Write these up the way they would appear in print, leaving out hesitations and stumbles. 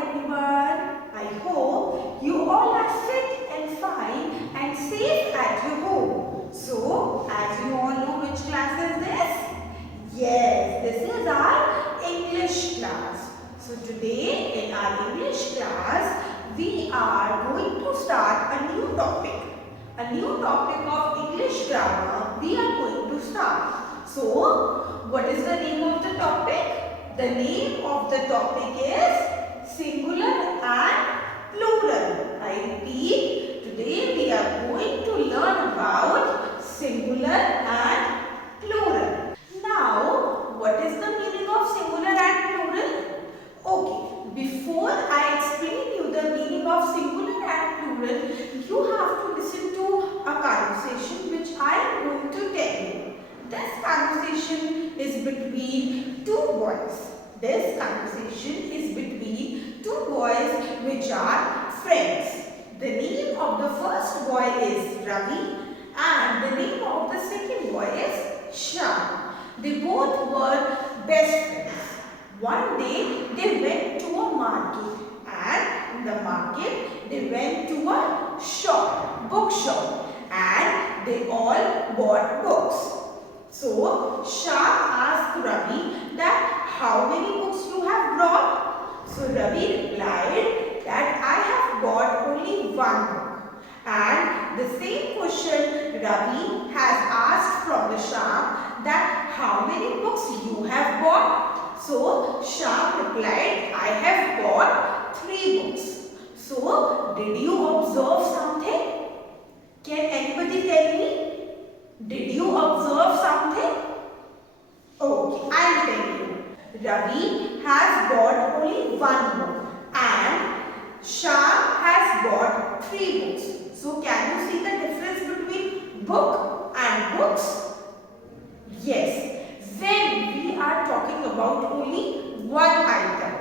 everyone. I hope you all are fit and fine and safe at your home. So, as you all know, which class is this? Yes, this is our English class. So, today in our English class, we are going to start a new topic. A new topic of English grammar we are going to start. So, what is the name of the topic? The name of the topic is singular and plural. I repeat, today we are going to learn about singular and plural. Now, what is the meaning of singular and plural? Okay, before I explain you the meaning of singular and plural, you have to listen to a conversation which I am going to tell you. This conversation is between two boys. This conversation is between two boys which are friends. The name of the first boy is Ravi and the name of the second boy is Shyam. They both were best friends. One day they went to a market and in the market they went to a shop, bookshop, and they all bought books. So, Shyam asked Ravi that how many books you have brought? So, Ravi replied that I have bought only one book. And the same question Ravi has asked from the Shyam that how many books you have bought? So, Shyam replied I have bought 3 books. So, did you observe something? Can anybody tell me? Did you observe something? Okay, I'll tell you. Ravi has bought only one book and Shyam has bought 3 books. So, can you see the difference between book and books? Yes, when we are talking about only one item.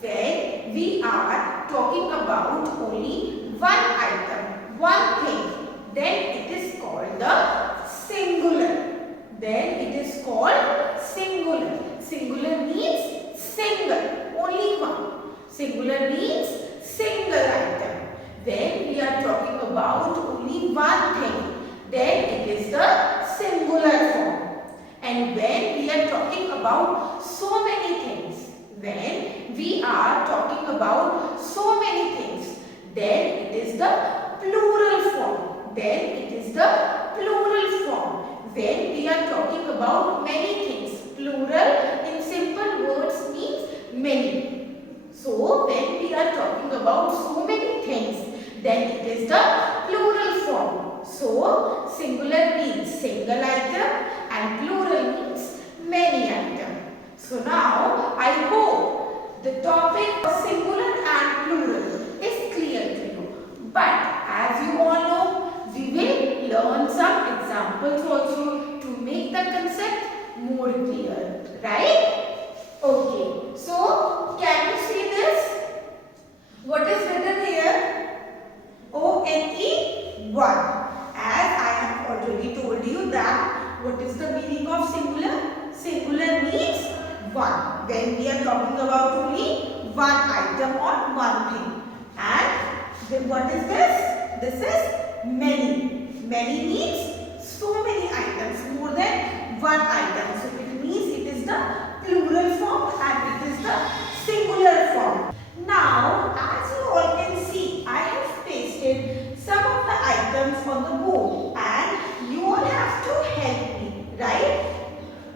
When we are talking about only one item, one thing, then it is called the singular. Then it is called singular. Singular means single, only one. Singular means single item. When we are talking about only one thing, then it is the singular form. And when we are talking about so many things, when we are talking about so many things, then it is the plural form. Then it is the plural form. When we are talking about many things, plural in simple words means many. So, when we are talking about so many things, then it is the plural form. So, singular means single item and plural means many items. So, now I hope the topic of singular and plural is clear to you. But as you all know, we will learn some examples also to make the concept more clear, right? Okay, so can you see this? What is written here? ONE1. As I have already told you that what is the meaning of singular? Singular means one. When we are talking about only one item or one thing. And what is this? This is many. Many means so many items, more than one item. So it means it is the plural form and it is the singular form. Now, as you all can see, I have pasted some of the items on the board and you all have to help me, right?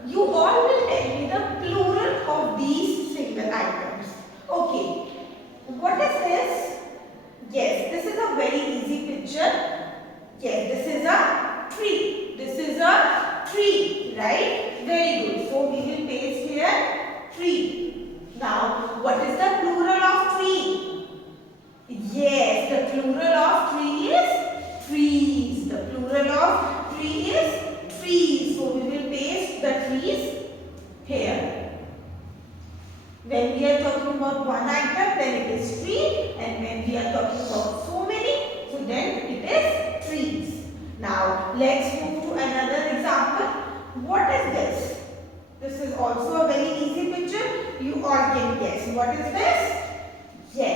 You all will tell me the plural of these single items. Okay, what is this? Yes, this is a very easy picture. Yes, this is a tree. This is a tree, right? Very good. So, we will paste here tree. Now, what is the plural of tree? Yes, the plural of tree is trees. The plural of tree is trees. So, we will paste the trees here. When we are talking about one item, then it is tree. And when we are talking about so many, so then it is trees. Now, let's move to another example. What is this? This is also a very easy picture. You all can guess. What is this? Yes.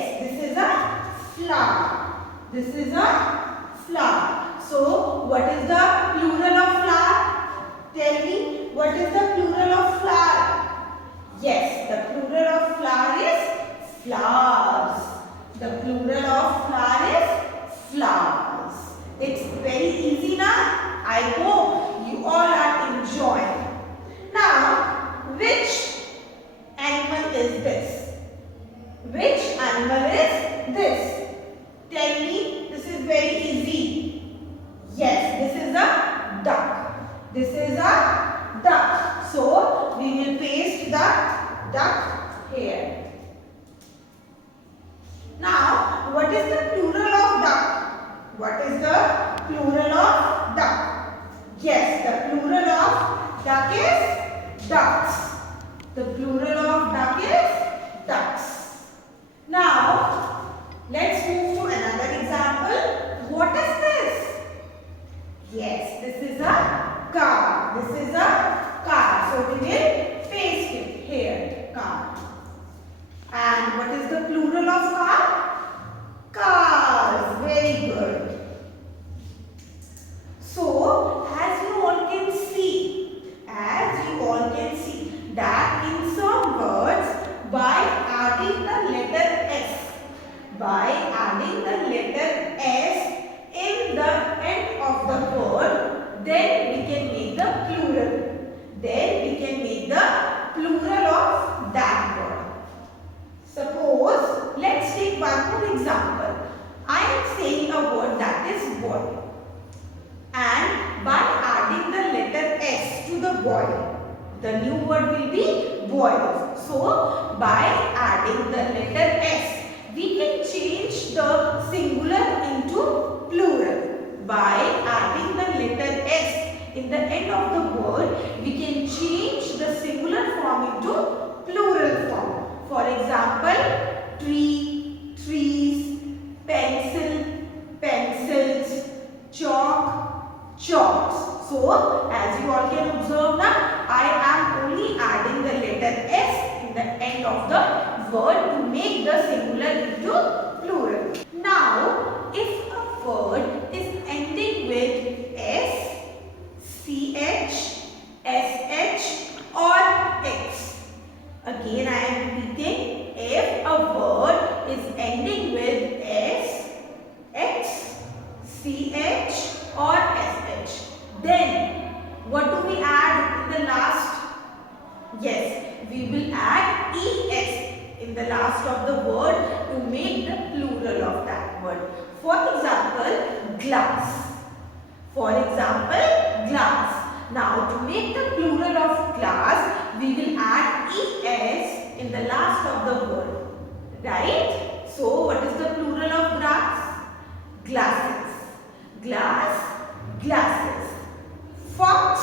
is a flower. This is a flower. So what is the plural of flower? Tell me, what is the plural of flower? Yes, the plural of flower is flowers. The plural of flower is flowers. It's very easy now. I hope you all are enjoying. Now, which animal is this? Which animal is this? Tell me, this is very easy. Yes, this is a duck. This is a duck. So, we will paste the duck here. Now, what is the plural of duck? What is the plural of duck? Yes, the plural of duck is ducks. The plural of duck is ducks. Now, let's move to another example. What is this? Yes, this is a car. This is a car. So, we will paste it here. Car. And what is the plural of car? Cars. Very good. So, as you all can see that in some words, by adding the letter S in the end of the word, then we can make the plural. Then we can make the plural of that word. Suppose, let's take one more example. I am saying a word that is boy. And by adding the letter S to the boy, the new word will be boys. So, by adding the letter S, we can change the singular into plural. By adding the letter S in the end of the word, we can change the singular form into plural form. For example, tree, trees, pencil, pencils, chalk, chalks. So, as you all can observe now, I am only adding the letter S in the end of the word to make the singular into plural. Now, if a word is ending with S, CH, SH or X. Again, I am repeating, if a word is ending with S, X, CH or SH, then what do we add in the last? Yes, we will add ES in the last of the word to make the plural of that word. For example, glass. For example, glass. Now, to make the plural of glass, we will add ES in the last of the word. Right? So, what is the plural of glass? Glasses. Glass, glasses. Fox,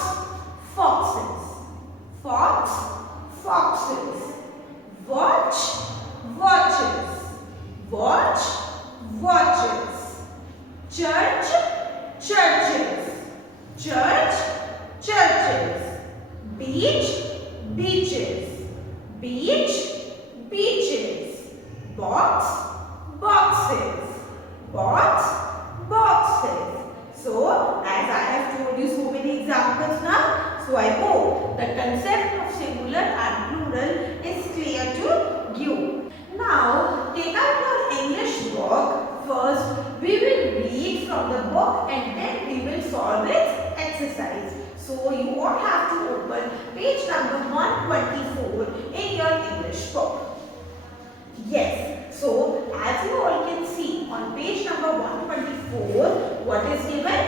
foxes. Fox, foxes. Watch, watches. Watch, watches. Church, churches. Church, churches. Beach, beaches. Beach, beaches. Box, boxes. Box, boxes. So, as I have told you so many examples now, so I hope the concept of singular and plural is clear to you. Now, take out your English book. First, we will read from the book and then we will solve its exercise. So, you all have to open page number 124 in your English book. Yes, so as you all can see on page number 124, what is given?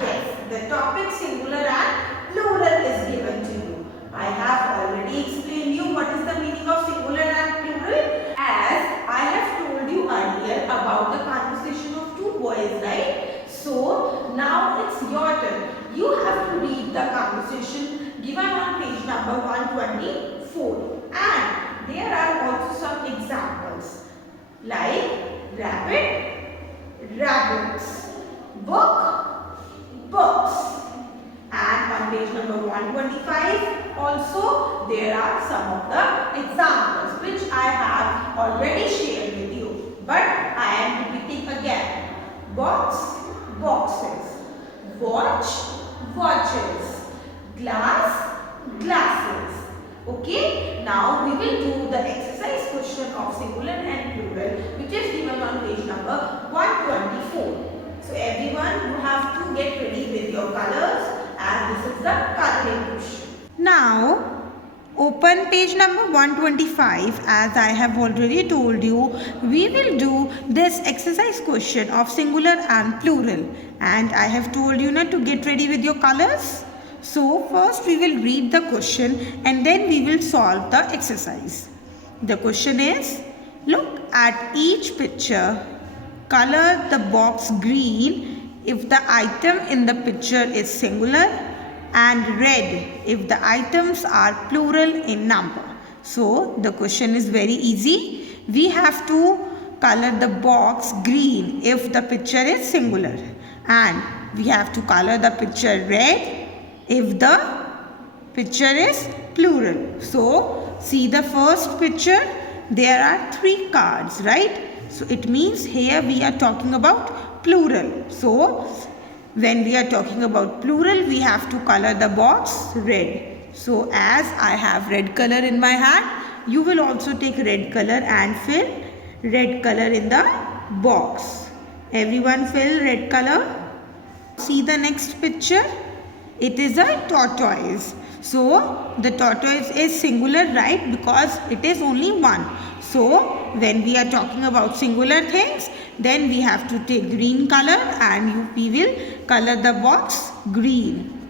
Yes, the topic singular and plural is given to you. I have already explained you what is the meaning of singular and plural, as I have told you earlier about the conversation of two boys, right? So now it's your turn. You have to read the conversation given on page number 124, and there are also some examples like rabbit, rabbits, book, books, and on page number 125 also there are some of the examples which I have already shared with you. But singular and plural, which is given on page number 124. So everyone, you have to get ready with your colors as this is the coloring question. Now, open page number 125. As I have already told you, we will do this exercise question of singular and plural. And I have told you to get ready with your colors. So first we will read the question and then we will solve the exercise. The question is, look at each picture. Color the box green if the item in the picture is singular and red if the items are plural in number. So the question is very easy. We have to color the box green if the picture is singular, and we have to color the picture red if the picture is plural. So see the first picture. There are 3 cards, right? So it means here we are talking about plural. So when we are talking about plural, we have to color the box red. So as I have red color in my hand, you will also take red color and fill red color in the box. Everyone fill red color. See the next picture. It is a tortoise. So the tortoise is singular, right? Because it is only one. So when we are talking about singular things, then we have to take green color and we will color the box green.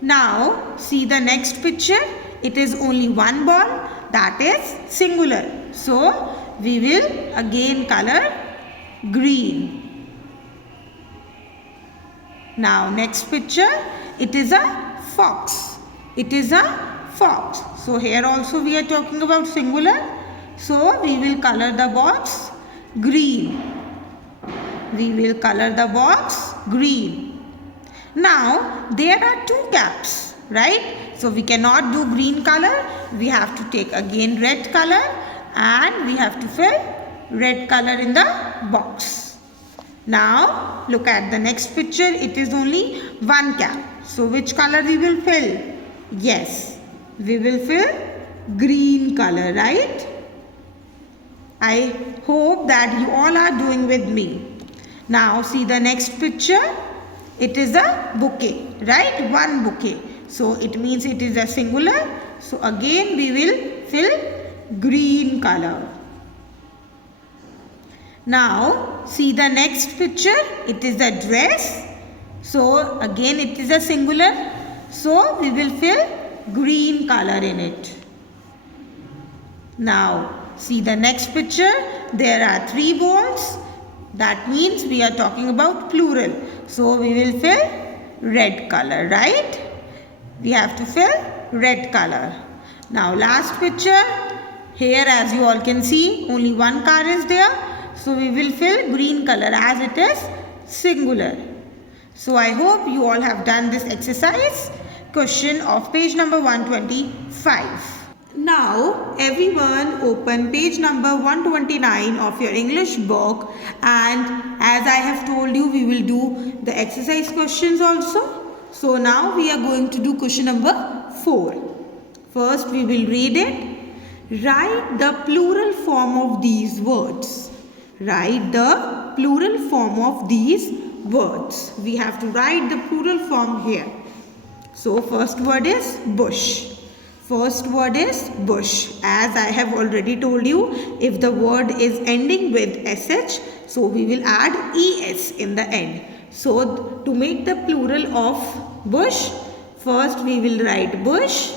Now see the next picture. It is only one ball, that is singular. So we will again color green. Now next picture, it is a fox. It is a fox. So here also we are talking about singular. So we will color the box green. We will color the box green. Now there are 2 gaps, right? So we cannot do green color. We have to take again red color and we have to fill red color in the box. Now look at the next picture. It is only 1 gap. So which color we will fill? Yes, we will fill green color, right? I hope that you all are doing with me. Now see the next picture. It is a bouquet, right? 1 bouquet. So it means it is a singular. So again we will fill green color. Now see the next picture. It is a dress. So again it is a singular. So we will fill green color in it. Now see the next picture. There are 3 balls. That means we are talking about plural. So we will fill red color, right? We have to fill red color. Now last picture. Here as you all can see, only 1 car is there. So we will fill green color as it is singular. So I hope you all have done this exercise question of page number 125. Now everyone open page number 129 of your English book, and as I have told you, we will do the exercise questions also. So now we are going to do question number 4. First we will read it. Write the plural form of these words. Write the plural form of these words. We have to write the plural form here. So first word is bush. First word is bush. As I have already told you, if the word is ending with sh, so we will add es in the end. So to make the plural of bush, first we will write bush,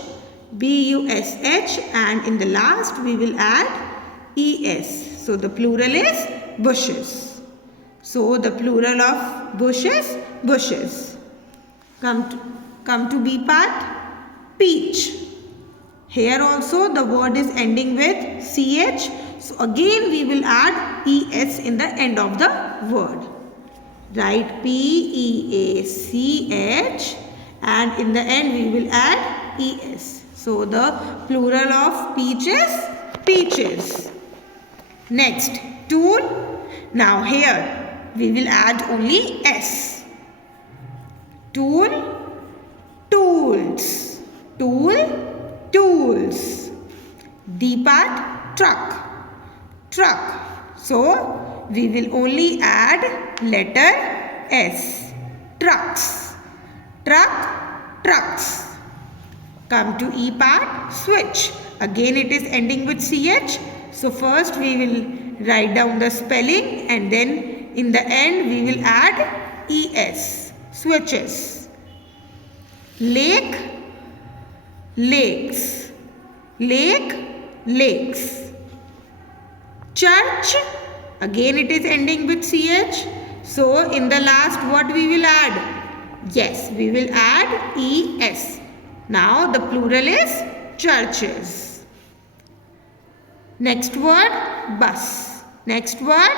bush, and in the last we will add es. So the plural is bushes. So the plural of bushes, bushes. Come to B part, peach. Here also the word is ending with ch. So again we will add es in the end of the word. Write peach and in the end we will add es. So the plural of peach is peaches. Next, tool. Now here we will add only s. Tool, tools. Tool, tools. D part, truck. Truck. So, we will only add letter S. Trucks. Truck, trucks. Come to E part, switch. Again it is ending with CH. So first we will write down the spelling and then in the end we will add ES. Switches. Lake, lakes. Lake, lakes. Church, again it is ending with CH. So in the last what we will add? Yes, we will add ES. Now the plural is churches. Next word, bus. Next word,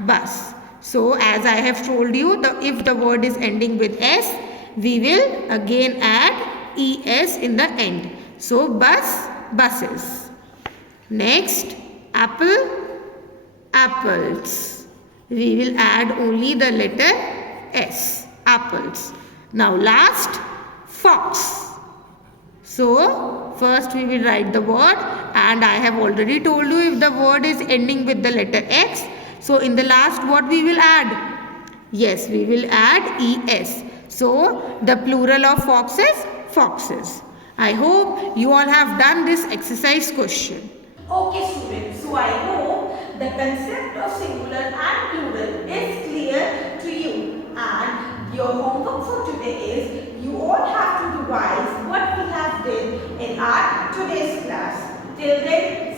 bus. So as I have told you, if the word is ending with S, we will again add ES in the end. So bus, buses. Next, apple, apples. We will add only the letter S, apples. Now last, fox. So, first we will write the word and I have already told you if the word is ending with the letter X. So, in the last what we will add? Yes, we will add ES. So, the plural of foxes, foxes. I hope you all have done this exercise question. Okay students, so I hope the concept of singular and plural is clear to you and your homework for today is you all have to revise what we have did in our today's class. Till then,